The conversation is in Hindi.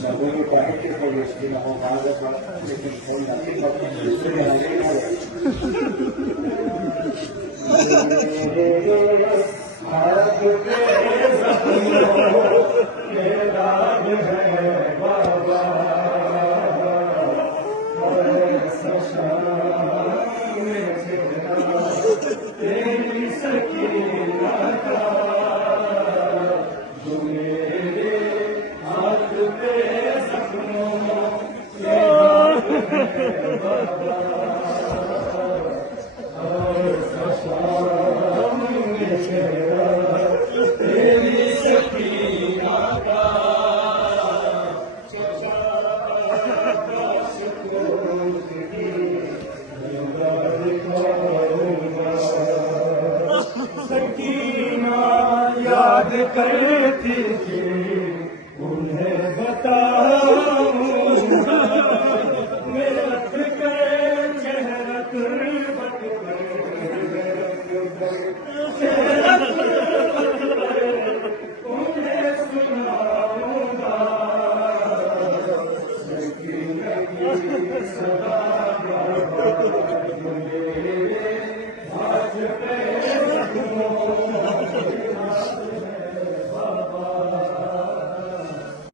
Sebagai baik kita istilah bahasa lekin कोई नहीं करता दूसरे आगे हाथ पे जख्मों के दाग है बाबा तेरी सकीना का जो मेरे हाथ पे जख्मों के दाग है बाबा तेरी सकीना का सकीना याद करती थी उन्हें बताऊंगा मेरे रख के चेहरा तुर्बत